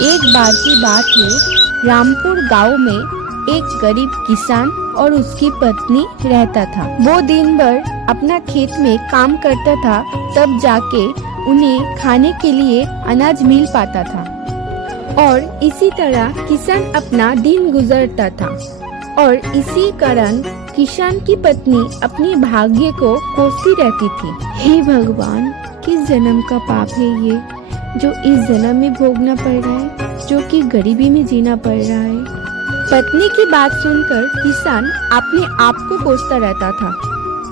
एक बार की बात है, रामपुर गांव में एक गरीब किसान और उसकी पत्नी रहता था। वो दिन भर अपना खेत में काम करता था, तब जाके उन्हें खाने के लिए अनाज मिल पाता था। और इसी तरह किसान अपना दिन गुजरता था। और इसी कारण किसान की पत्नी अपने भाग्य को कोसती रहती थी। हे भगवान, किस जन्म का पाप है ये जो इस जन्म में भोगना पड़ रहा है, जो कि गरीबी में जीना पड़ रहा है। पत्नी की बात सुनकर किसान अपने आप को कोसता रहता था।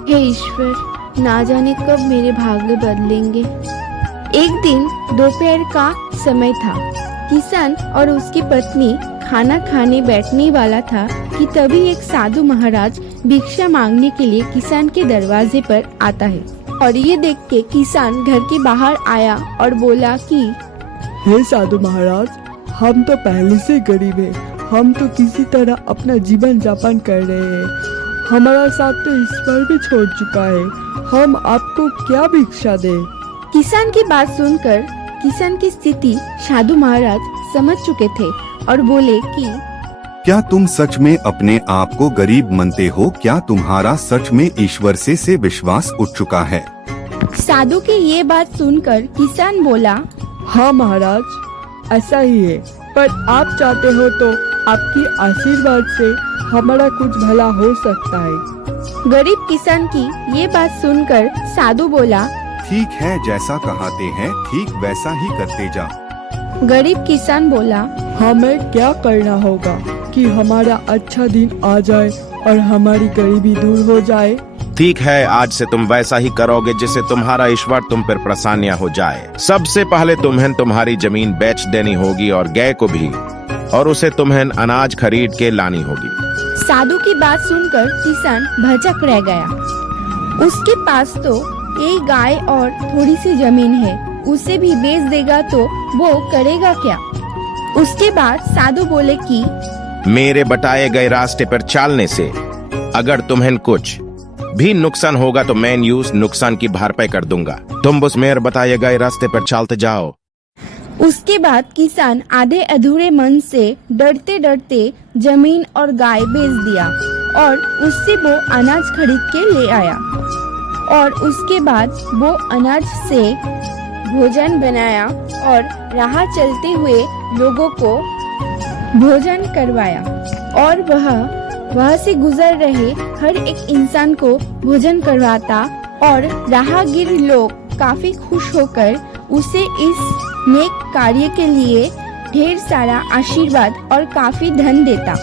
हे ईश्वर, ना जाने कब मेरे भाग्य बदलेंगे। एक दिन दोपहर का समय था। किसान और उसकी पत्नी खाना खाने बैठने वाला था कि तभी एक साधु महाराज भिक्षा मांगने के लिए किसान के दरवाजे पर आता है। और ये देख के किसान घर के बाहर आया और बोला कि हे साधु महाराज, हम तो पहले से गरीब हैं। हम तो किसी तरह अपना जीवन यापन कर रहे हैं। हमारा साथ तो ईश्वर भी छोड़ चुका है। हम आपको क्या भिक्षा दें? किसान की बात सुनकर किसान की स्थिति साधु महाराज समझ चुके थे और बोले कि क्या तुम सच में अपने आप को गरीब मानते हो? क्या तुम्हारा सच में ईश्वर से विश्वास उठ चुका है? साधु की ये बात सुनकर किसान बोला, हाँ महाराज, ऐसा ही है। पर आप चाहते हो तो आपकी आशीर्वाद से हमारा कुछ भला हो सकता है। गरीब किसान की ये बात सुनकर साधु बोला, ठीक है, जैसा कहते हैं ठीक वैसा ही करते जा। गरीब किसान बोला, हमें क्या करना होगा कि हमारा अच्छा दिन आ जाए और हमारी गरीबी दूर हो जाए? ठीक है, आज से तुम वैसा ही करोगे जिससे तुम्हारा ईश्वर तुम पर प्रसन्न हो जाए। सबसे पहले तुम्हें तुम्हारी जमीन बेच देनी होगी और गाय को भी, और उसे तुम्हें अनाज खरीद के लानी होगी। साधु की बात सुनकर किसान भटक रह गया। उसके पास तो एक गाय और थोड़ी सी जमीन है, उसे भी बेच देगा तो वो करेगा क्या? उसके बाद साधु बोले कि मेरे बताए गए रास्ते पर चलने से अगर तुम्हें कुछ भी नुकसान होगा तो मैं उस नुकसान की भरपाई कर दूंगा। तुम बस मेरे बताए गए रास्ते पर चलते जाओ। उसके बाद किसान आधे अधूरे मन से डरते डरते जमीन और गाय बेच दिया और उससे वो अनाज खरीद के ले आया। और उसके बाद वो अनाज से भोजन बनाया और राह चलते हुए लोगों को भोजन करवाया। और वह से गुजर रहे हर एक इंसान को भोजन करवाता और राहगीर लोग काफी खुश होकर उसे इस नेक कार्य के लिए ढेर सारा आशीर्वाद और काफी धन देता,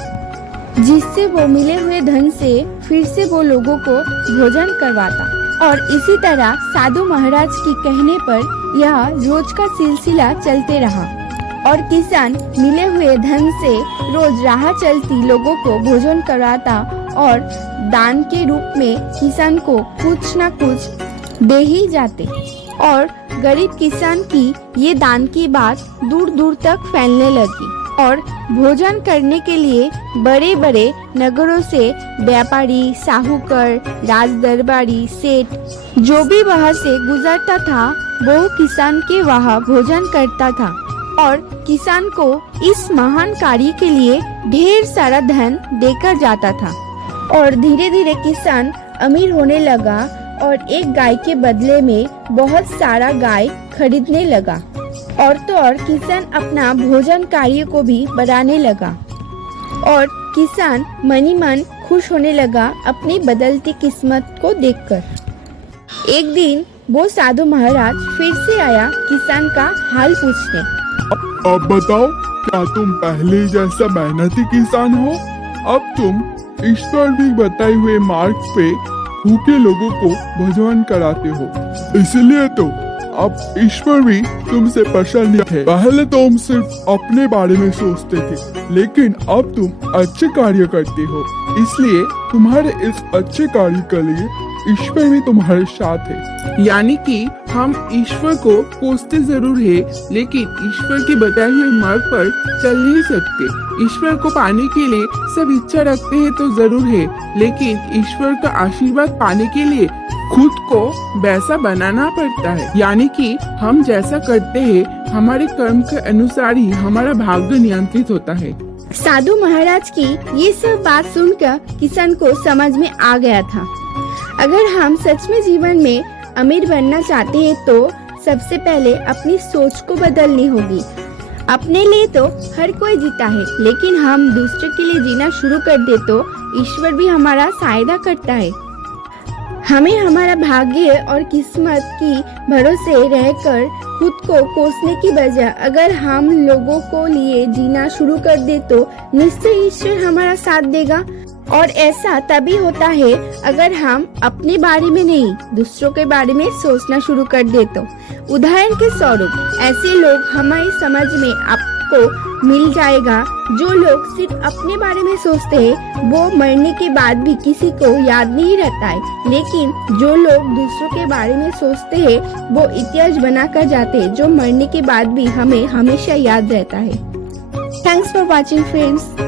जिससे वो मिले हुए धन से फिर से वो लोगों को भोजन करवाता। और इसी तरह साधु महाराज के कहने पर यह रोज का सिलसिला चलते रहा और किसान मिले हुए धन से रोज राह चलती लोगों को भोजन कराता और दान के रूप में किसान को कुछ न कुछ दे ही जाते। और गरीब किसान की ये दान की बात दूर दूर तक फैलने लगी और भोजन करने के लिए बड़े बड़े नगरों से व्यापारी, साहूकार, राज दरबारी, सेठ जो भी वहाँ से गुजरता था वो किसान के वहाँ भोजन करता था। और किसान को इस महान कार्य के लिए ढेर सारा धन देकर जाता था। और धीरे धीरे किसान अमीर होने लगा और एक गाय के बदले में बहुत सारा गाय खरीदने लगा। और तो और किसान अपना भोजन कार्य को भी बढ़ाने लगा और किसान मनी मन खुश होने लगा अपनी बदलती किस्मत को देखकर। एक दिन वो साधु महाराज फिर से आया किसान का हाल पूछने। अब बताओ, क्या तुम पहले जैसा मेहनती किसान हो? अब तुम ईश्वर भी बताए हुए मार्ग पे भूखे लोगों को भोजन कराते हो, इसलिए तो अब ईश्वर भी तुमसे प्रसन्न है। पहले तो तुम सिर्फ अपने बारे में सोचते थे, लेकिन अब तुम अच्छे कार्य करते हो, इसलिए तुम्हारे इस अच्छे कार्य के लिए ईश्वर भी तुम्हारे साथ है। यानी कि हम ईश्वर को कोसते जरूर है, लेकिन ईश्वर के बताए हुए मार्ग पर चल नहीं सकते। ईश्वर को पाने के लिए सब इच्छा रखते हैं तो जरूर है, लेकिन ईश्वर का आशीर्वाद पाने के लिए खुद को वैसा बनाना पड़ता है। यानी कि हम जैसा करते हैं हमारे कर्म के अनुसार ही हमारा भाग्य नियंत्रित होता है। साधु महाराज की ये सब बात सुनकर किसान को समझ में आ गया था। अगर हम सच में जीवन में अमीर बनना चाहते हैं तो सबसे पहले अपनी सोच को बदलनी होगी। अपने लिए तो हर कोई जीता है, लेकिन हम दूसरे के लिए जीना शुरू कर दे तो ईश्वर भी हमारा सहायता करता है। हमें हमारा भाग्य और किस्मत की भरोसे रहकर खुद को कोसने की बजाय अगर हम लोगों को लिए जीना शुरू कर दे तो निश्चय ईश्वर हमारा साथ देगा। और ऐसा तभी होता है अगर हम अपने बारे में नहीं दूसरों के बारे में सोचना शुरू कर दे तो। उदाहरण के स्वरूप ऐसे लोग हमारी समझ में आपको मिल जाएगा जो लोग सिर्फ अपने बारे में सोचते हैं वो मरने के बाद भी किसी को याद नहीं रहता है, लेकिन जो लोग दूसरों के बारे में सोचते हैं वो इतिहास बनाकर जाते हैं जो मरने के बाद भी हमें हमेशा याद रहता है। Thanks for watching friends.